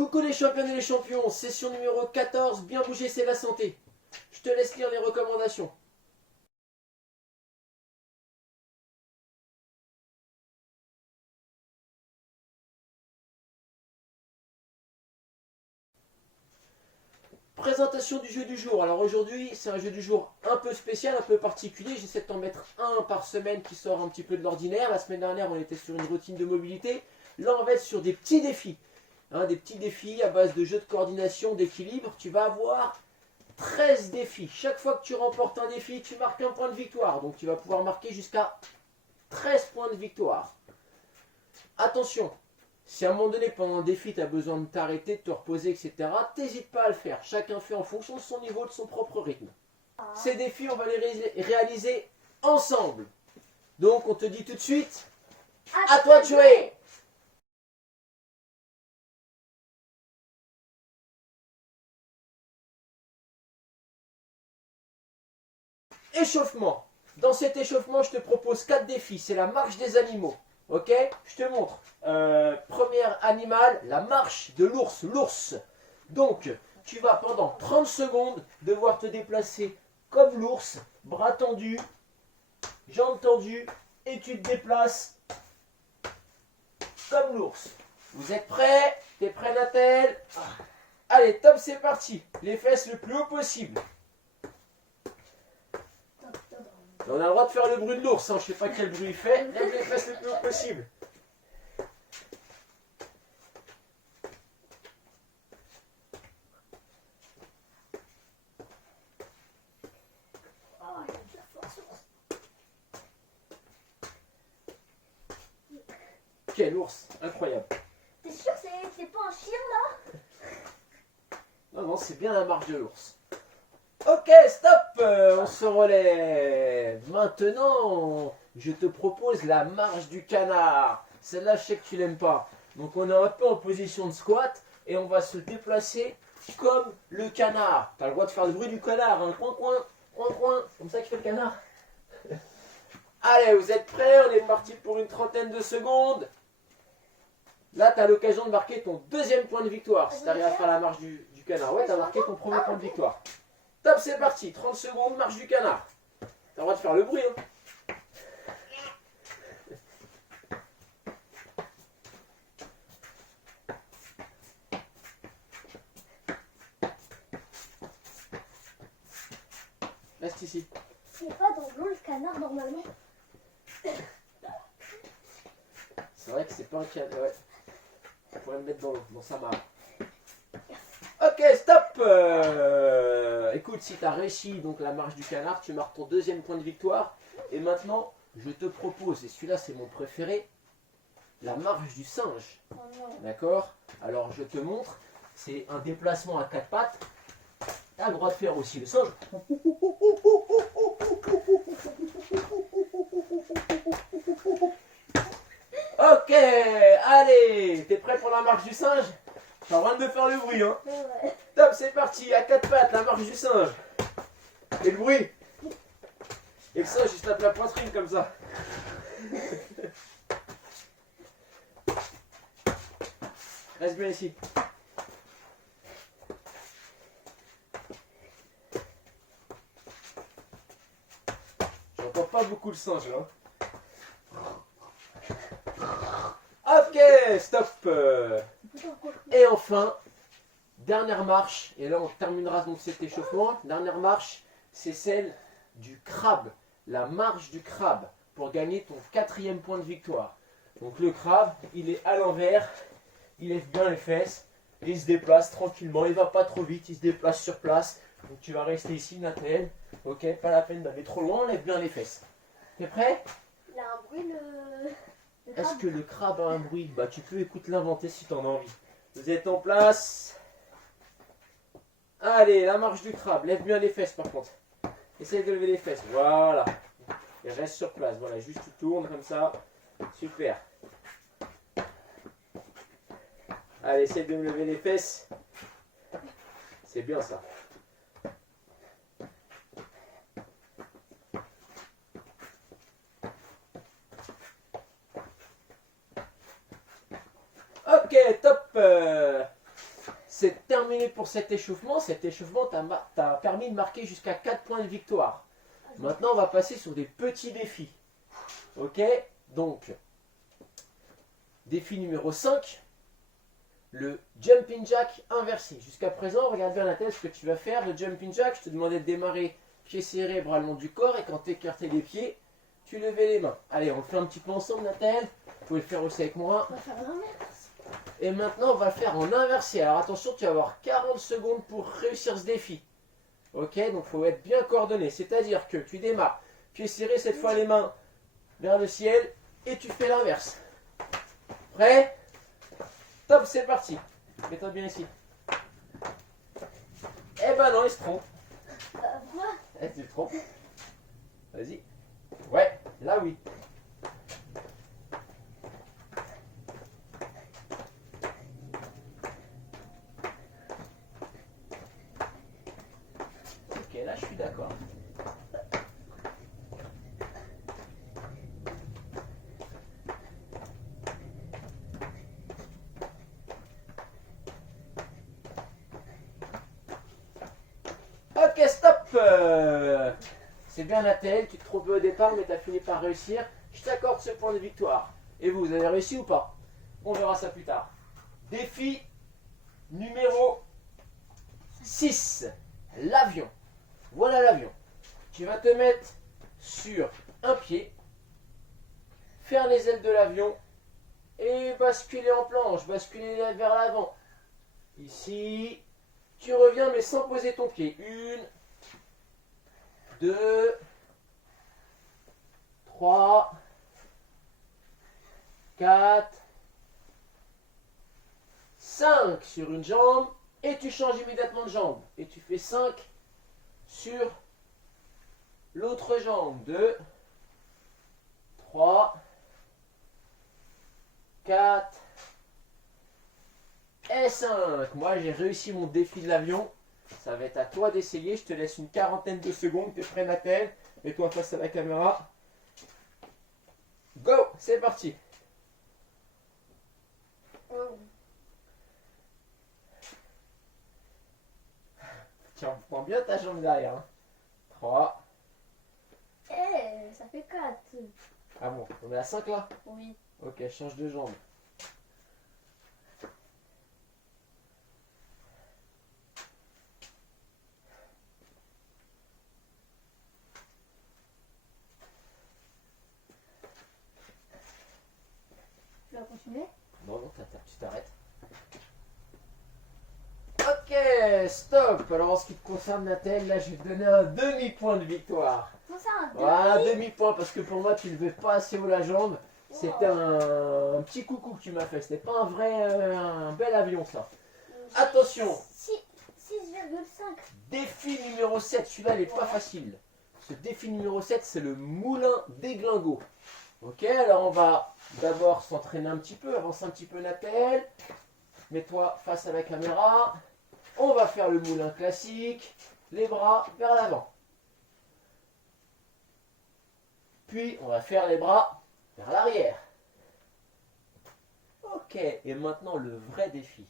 Coucou les championnes et les champions, session numéro 14, bien bouger c'est la santé. Je te laisse lire les recommandations. Présentation du jeu du jour. Alors aujourd'hui, c'est un jeu du jour un peu spécial, un peu particulier. J'essaie de t'en mettre un par semaine qui sort un petit peu de l'ordinaire. La semaine dernière, on était sur une routine de mobilité. Là, on va être sur des petits défis. Des petits défis à base de jeux de coordination, d'équilibre. Tu vas avoir 13 défis. Chaque fois que tu remportes un défi, tu marques un point de victoire. Donc tu vas pouvoir marquer jusqu'à 13 points de victoire. Attention, si à un moment donné, pendant un défi, tu as besoin de t'arrêter, de te reposer, etc., t'hésites pas à le faire. Chacun fait en fonction de son niveau, de son propre rythme. Ces défis, on va les réaliser ensemble. Donc, on te dit tout de suite, à toi de jouer! Échauffement. Dans cet échauffement, je te propose 4 défis. C'est la marche des animaux. Ok? Je te montre. Premier animal, la marche de l'ours. L'ours. Donc, tu vas pendant 30 secondes devoir te déplacer comme l'ours, bras tendus, jambes tendues, et tu te déplaces comme l'ours. Vous êtes prêts? T'es prêt, Nathel? Allez, top, c'est parti. Les fesses le plus haut possible. On a le droit de faire le bruit de l'ours, hein. Je sais pas quel bruit il fait. Lève les fesses le plus haut possible. Quel ours, incroyable. T'es sûr c'est pas un chien là? Non, c'est bien la marche de l'ours. Ok, stop, on se relève. Maintenant, je te propose la marche du canard. Celle-là, je sais que tu l'aimes pas. Donc on est un peu en position de squat et on va se déplacer comme le canard. Tu as le droit de faire le bruit du canard, hein. Coin, coin, coin, coin. Comme ça qu'il fait le canard. Allez, vous êtes prêts? On est parti pour une trentaine de secondes. Là, tu as l'occasion de marquer ton deuxième point de victoire. Si tu arrives à faire la marche du canard. Ouais, tu as marqué ton premier point de victoire. Top, c'est parti. 30 secondes, marche du canard. Tu as le droit de faire le bruit, hein. Reste ici. C'est pas dans l'eau le canard normalement. C'est vrai que c'est pas un canard. Ouais. On pourrait le mettre dans sa mare. Ok, stop. Écoute, si tu as réussi donc la marche du canard, tu marques ton deuxième point de victoire. Et maintenant, je te propose, et celui-là c'est mon préféré, la marche du singe. Oh non. D'accord? Alors je te montre, c'est un déplacement à quatre pattes. Tu as le droit de faire aussi le singe. Ok, allez, t'es prêt pour la marche du singe? T'es en train de me faire le bruit, hein? Ouais. Top, c'est parti, à quatre pattes, la marche du singe. Et le bruit? Et le singe, il se tape la poitrine comme ça. Reste bien ici. J'entends pas beaucoup le singe là. Ok, stop. Et enfin, dernière marche, et là on terminera donc cet échauffement. Dernière marche, c'est celle du crabe, la marche du crabe, pour gagner ton quatrième point de victoire. Donc le crabe, il est à l'envers, il lève bien les fesses, et il se déplace tranquillement, il va pas trop vite, il se déplace sur place. Donc tu vas rester ici, Nathalie. Ok, pas la peine d'aller trop loin, lève bien les fesses. T'es prêt? Il a un bruit le Est-ce crabe. que le crabe a un bruit? Bah tu peux écouter l'inventer si t'en as envie. Vous êtes en place? Allez, la marche du crabe. Lève bien les fesses par contre. Essaye de lever les fesses. Voilà. Et reste sur place. Voilà, juste tu tournes comme ça. Super. Allez, essaye de me lever les fesses. C'est bien ça. Ok, top. c'est terminé pour cet échauffement. Cet échauffement t'a permis de marquer jusqu'à 4 points de victoire. Maintenant, on va passer sur des petits défis. Ok? Donc, défi numéro 5, le jumping jack inversé. Jusqu'à présent, regarde bien la tête ce que tu vas faire. Le jumping jack, je te demandais de démarrer pieds serrés, bras le long du corps. Et quand tu écartais les pieds, tu levais les mains. Allez, on le fait un petit peu ensemble, Nathalie. Vous pouvez le faire aussi avec moi. On va faire l'inverse. Et maintenant, on va le faire en inversé. Alors attention, tu vas avoir 40 secondes pour réussir ce défi. Ok? Donc, il faut être bien coordonné. C'est-à-dire que tu démarres, pieds serrés, cette fois les mains vers le ciel. Et tu fais l'inverse. Prêt? Top, c'est parti. Mets-toi bien ici. Eh ben non, il se trompe. Quoi? Eh, tu te trompes. Vas-y. Ouais, là oui. Ok, là je suis d'accord. Ok, stop. C'est bien Nathalie, tu te trompais au départ, mais tu as fini par réussir. Je t'accorde ce point de victoire. Et vous avez réussi ou pas? On verra ça plus tard. Défi numéro 6. L'avion. Voilà l'avion. Tu vas te mettre sur un pied, faire les ailes de l'avion et basculer en planche, basculer vers l'avant. Ici, tu reviens mais sans poser ton pied. 1, 2, 3, 4, 5 sur une jambe et tu changes immédiatement de jambe. Et tu fais 5 sur l'autre jambe. 2, 3, 4 et 5. Moi j'ai réussi mon défi de l'avion. Ça va être à toi d'essayer. Je te laisse une quarantaine de secondes. T'es prêt, Nathalie? Mets-toi face à la caméra. Go! C'est parti. Tiens, prends bien ta jambe derrière. Hein. 3. Eh, ça fait 4. Ah bon, on est à 5 là? Oui. Ok, change de jambe. Tu vas continuer? Non, non, tu t'arrêtes. Ok, stop. Alors en ce qui te concerne, Nathalie, là je vais te donner un demi-point de victoire. Comment ça, un Voilà, un demi? demi-point parce que pour moi tu ne levais pas assez haut la jambe. C'était un petit coucou que tu m'as fait. C'était pas un vrai, un bel avion ça. Attention, 6,5. défi numéro 7. Celui-là il est pas facile. Ce défi numéro 7 c'est le moulin déglingo. Ok, alors on va d'abord s'entraîner un petit peu. Avance un petit peu Nathalie. Mets-toi face à la caméra. On va faire le moulin classique. Les bras vers l'avant. Puis on va faire les bras vers l'arrière. Ok, et maintenant le vrai défi.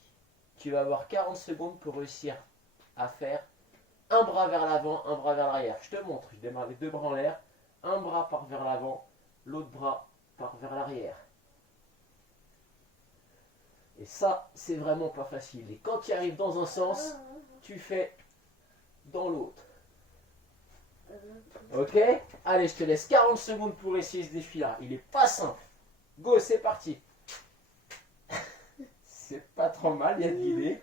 Tu vas avoir 40 secondes pour réussir à faire un bras vers l'avant, un bras vers l'arrière. Je te montre, je démarre les deux bras en l'air. Un bras part vers l'avant, l'autre bras part vers l'arrière. Et ça, c'est vraiment pas facile. Et quand tu arrives dans un sens, tu fais dans l'autre. Ok? Allez, je te laisse 40 secondes pour essayer ce défi-là. Il est pas simple. Go, c'est parti. C'est pas trop mal, il y a de l'idée.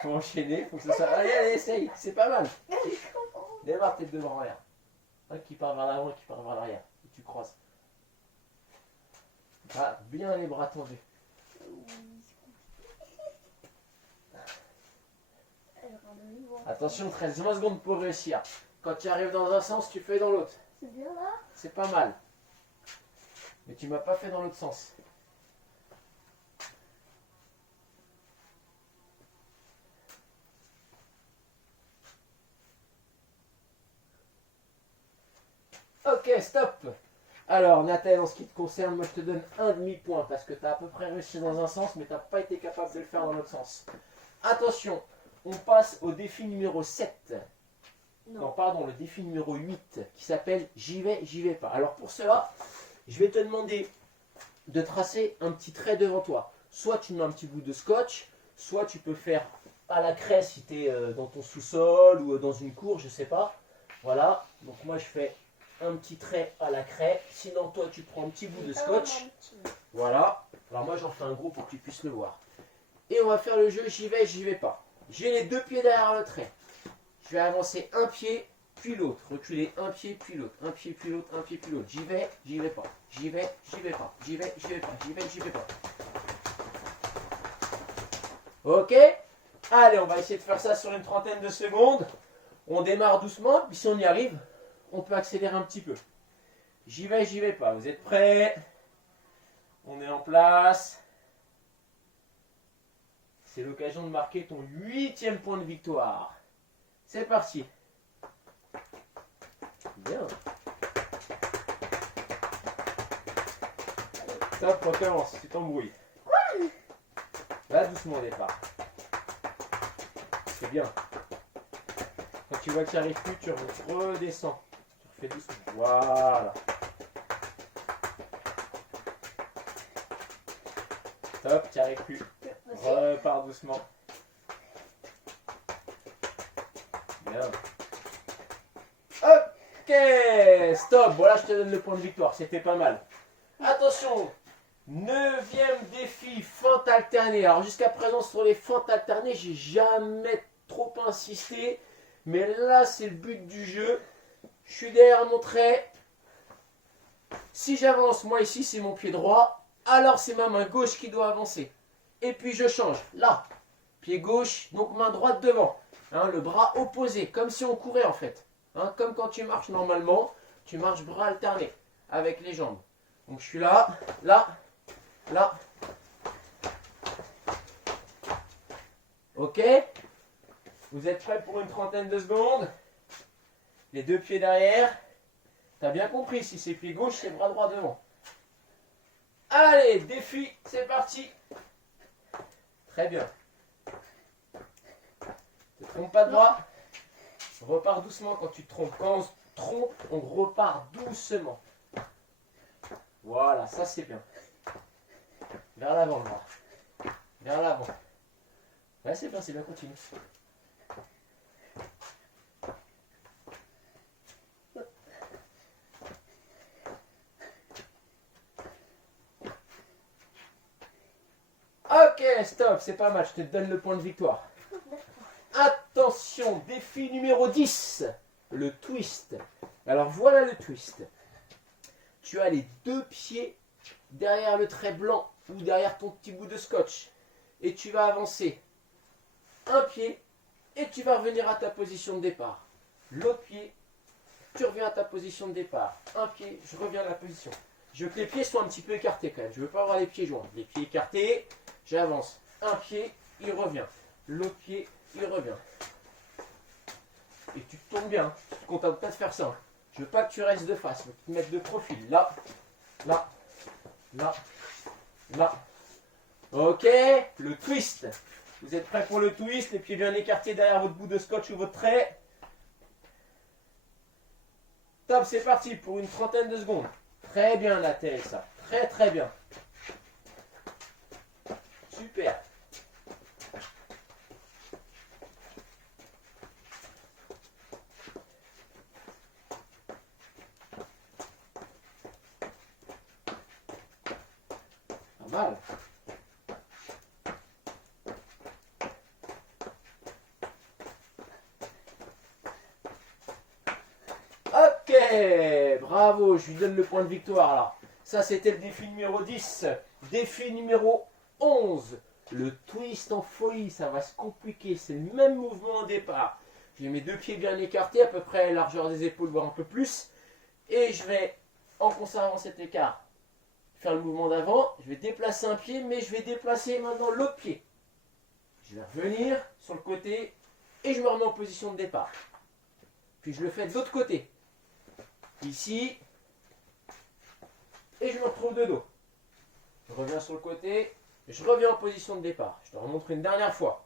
Faut enchaîner, faut que ça soit... Allez, allez, essaye. C'est pas mal. Démarre tes deux bras en l'air. Un qui part vers l'avant, un qui part vers l'arrière. Et tu croises. Ah, bien les bras tendus. Attention, 13 secondes pour réussir. Quand tu arrives dans un sens, tu fais dans l'autre. C'est bien là? C'est pas mal. Mais tu m'as pas fait dans l'autre sens. Ok, stop. Alors, Nathalie, en ce qui te concerne, moi je te donne un demi-point parce que tu as à peu près réussi dans un sens, mais tu n'as pas été capable de le faire dans l'autre sens. Attention, on passe au défi numéro 7. Non, Non. pardon, le défi numéro 8 qui s'appelle j'y vais pas. Alors pour cela, je vais te demander de tracer un petit trait devant toi. Soit tu mets un petit bout de scotch, soit tu peux faire à la craie si tu es dans ton sous-sol ou dans une cour, je sais pas. Voilà, donc moi je fais un petit trait à la craie. Sinon toi tu prends un petit bout de scotch. Voilà, alors moi j'en fais un gros pour que tu puisses le voir. Et on va faire le jeu j'y vais pas. J'ai les deux pieds derrière le trait. Je vais avancer un pied, puis l'autre. Reculer un pied, puis l'autre. Un pied, puis l'autre, un pied, puis l'autre. J'y vais pas. J'y vais pas. J'y vais pas. J'y vais pas. Ok? Allez, on va essayer de faire ça sur une trentaine de secondes. On démarre doucement, puis si on y arrive, on peut accélérer un petit peu. J'y vais pas. Vous êtes prêts? On est en place. C'est l'occasion de marquer ton 8e point de victoire. C'est parti. Bien. Top, recommence, tu t'embrouilles. Va doucement au départ. C'est bien. Quand tu vois que tu n'y arrives plus, tu redescends. Tu refais doucement. Voilà. Top, tu n'y arrives plus. Repars doucement. Bien. Ok, stop. Voilà, je te donne le point de victoire. C'était pas mal. Attention, 9e défi, fente alternée. Alors jusqu'à présent sur les fentes alternées, j'ai jamais trop insisté. Mais là, c'est le but du jeu. Je suis derrière mon trait. Si j'avance, moi ici, c'est mon pied droit. Alors c'est ma main gauche qui doit avancer. Et puis je change. Là, pied gauche, donc main droite devant. Hein, le bras opposé, comme si on courait en fait. Hein, comme quand tu marches normalement, tu marches bras alternés avec les jambes. Donc je suis là, là, là. Ok? Vous êtes prêts pour une trentaine de secondes? Les deux pieds derrière. T'as bien compris, si c'est pied gauche, c'est bras droit devant. Allez, défi, c'est parti. Très bien. Ne te trompe pas de bras. Repars doucement quand tu te trompes. Quand on se trompe, on repart doucement. Voilà, ça c'est bien. Vers l'avant le bras. Vers l'avant. Ouais, c'est bien, continue. Ok, stop, c'est pas mal, je te donne le point de victoire. Attention, défi numéro 10, le twist. Alors voilà le twist. Tu as les deux pieds derrière le trait blanc ou derrière ton petit bout de scotch. Et tu vas avancer un pied et tu vas revenir à ta position de départ. L'autre pied, tu reviens à ta position de départ. Un pied, je reviens à la position. Je veux que les pieds soient un petit peu écartés quand même. Je ne veux pas avoir les pieds joints. Les pieds écartés, j'avance. Un pied, il revient. L'autre pied, il revient. Et tu te tournes bien. Tu te contentes pas de faire ça. Je veux pas que tu restes de face. Je veux te mettre de profil. Là, là, là, là. Ok, le twist. Vous êtes prêts pour le twist? Les pieds bien écartés derrière votre bout de scotch ou votre trait. Top, c'est parti pour une trentaine de secondes. Très bien la tête, ça. Très très bien. Super. Pas mal. Ok, bravo, je lui donne le point de victoire là. Ça c'était le défi numéro 10. Défi numéro 11. Le twist en folie, ça va se compliquer. C'est le même mouvement au départ. J'ai mes deux pieds bien écartés, à peu près largeur des épaules, voire un peu plus. Et je vais, en conservant cet écart, faire le mouvement d'avant. Je vais déplacer un pied, mais je vais déplacer maintenant l'autre pied. Je vais revenir sur le côté et je me remets en position de départ. Puis je le fais de l'autre côté. Ici. Et je me retrouve de dos. Je reviens sur le côté. Je reviens en position de départ. Je te remontre une dernière fois.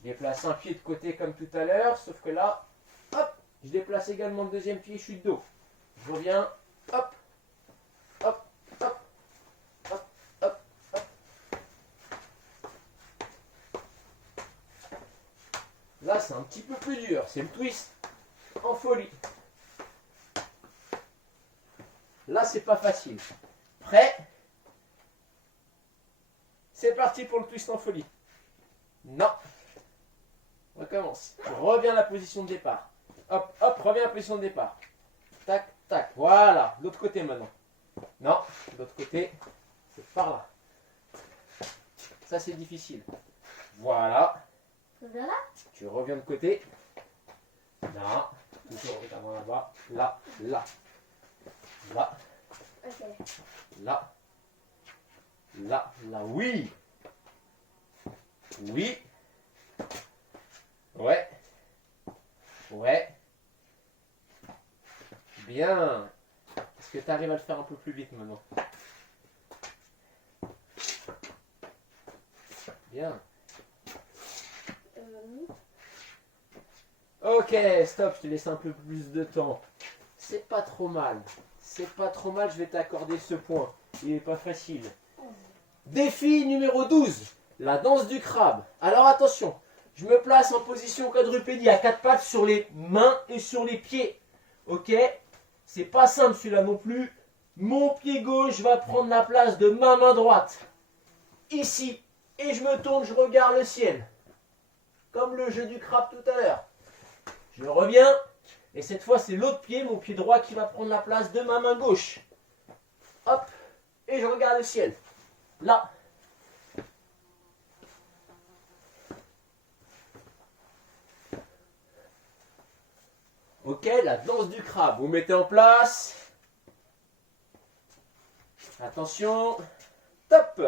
Je déplace un pied de côté comme tout à l'heure, sauf que là, hop, je déplace également le deuxième pied, je suis de dos. Je reviens, hop, hop, hop, hop, hop, hop. Là, c'est un petit peu plus dur, c'est le twist en folie. Là, c'est pas facile. Prêt? C'est parti pour le twist en folie. Non. On recommence. Tu reviens à la position de départ. Hop, hop, reviens à la position de départ. Tac, tac. Voilà. L'autre côté maintenant. Non, l'autre côté, c'est par là. Ça, c'est difficile. Voilà. Vers là? Tu reviens de côté. Non. Toujours regardant là-bas. Là, là. Là, Ok. là. Là, là. Oui. Oui. Ouais. Ouais. Bien. Est-ce que tu arrives à le faire un peu plus vite maintenant? Bien. Ok, stop, je te laisse un peu plus de temps. C'est pas trop mal. C'est pas trop mal, je vais t'accorder ce point. Il est pas facile. Défi numéro 12. La danse du crabe. Alors attention, je me place en position quadrupédie à quatre pattes sur les mains et sur les pieds. Ok? C'est pas simple celui-là non plus. Mon pied gauche va prendre la place de ma main droite. Ici. Et je me tourne, je regarde le ciel. Comme le jeu du crabe tout à l'heure. Je reviens. Et cette fois, c'est l'autre pied, mon pied droit, qui va prendre la place de ma main gauche. Hop. Et je regarde le ciel. Là. Ok, la danse du crabe. Vous mettez en place. Attention. Top.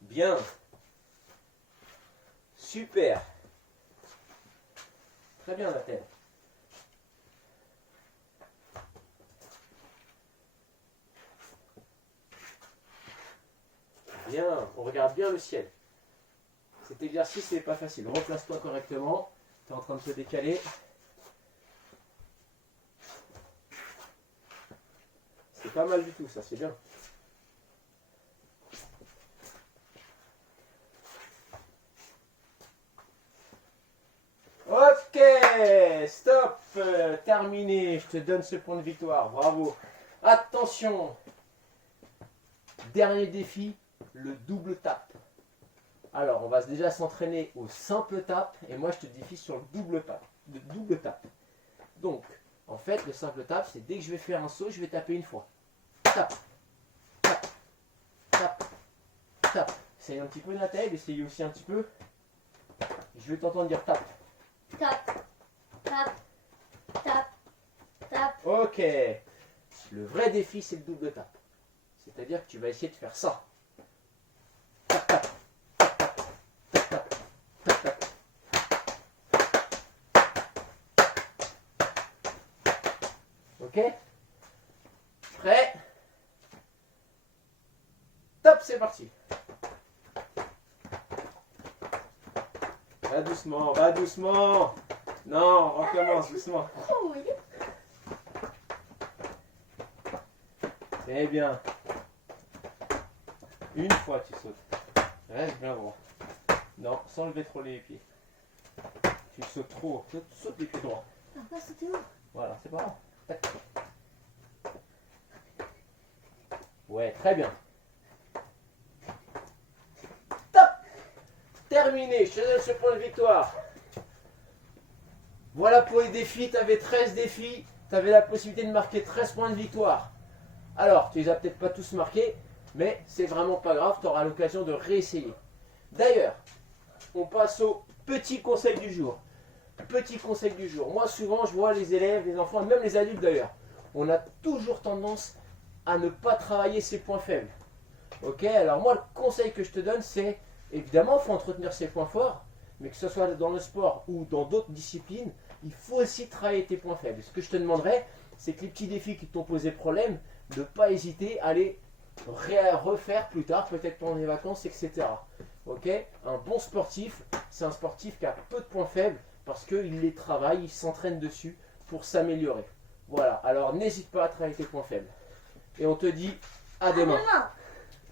Bien. Super. Très bien la tête. Bien, on regarde bien le ciel. Cet exercice n'est pas facile. Replace-toi correctement. Tu es en train de te décaler. C'est pas mal du tout, ça, c'est bien. Ok, stop, terminé. Je te donne ce point de victoire. Bravo. Attention. Dernier défi, le double tap. Alors, on va déjà s'entraîner au simple tap et moi je te défie sur le double tap. Donc, en fait, le simple tap, c'est dès que je vais faire un saut, je vais taper une fois. Tap, tap, tap, tap. Essayez un petit peu de la tête, essayez aussi un petit peu. Je vais t'entendre dire tap. Tap, tap, tap, tap. Ok. Le vrai défi, c'est le double tap. C'est-à-dire que tu vas essayer de faire ça. Tap, tap, tap, tap, tap, tap, tap, tap. Ok? Prêt? Top, c'est parti. Va doucement, va doucement. Non, on recommence doucement. Oh, oui. C'est bien. Une fois tu sautes. Reste bien droit. Non, sans lever trop les pieds. Tu sautes trop. Saute les pieds droits. On va sauter où? Voilà, c'est pas grave. Tac. Ouais, très bien. Top. Terminé, je te donne ce point de victoire. Voilà pour les défis, tu avais 13 défis. Tu avais la possibilité de marquer 13 points de victoire. Alors, tu les as peut-être pas tous marqués, mais c'est vraiment pas grave, tu auras l'occasion de réessayer. D'ailleurs, on passe au petit conseil du jour. Petit conseil du jour. Moi, souvent, je vois les élèves, les enfants, même les adultes d'ailleurs, on a toujours tendance à ne pas travailler ses points faibles. Ok, alors moi, le conseil que je te donne, c'est évidemment, il faut entretenir ses points forts, mais que ce soit dans le sport ou dans d'autres disciplines, il faut aussi travailler tes points faibles. Ce que je te demanderais, c'est que les petits défis qui t'ont posé problème, de ne pas hésiter à les refaire plus tard, peut-être pendant les vacances, etc. Ok? Un bon sportif, c'est un sportif qui a peu de points faibles parce qu'il les travaille, il s'entraîne dessus pour s'améliorer. Voilà, alors n'hésite pas à travailler tes points faibles. Et on te dit à demain. Demain.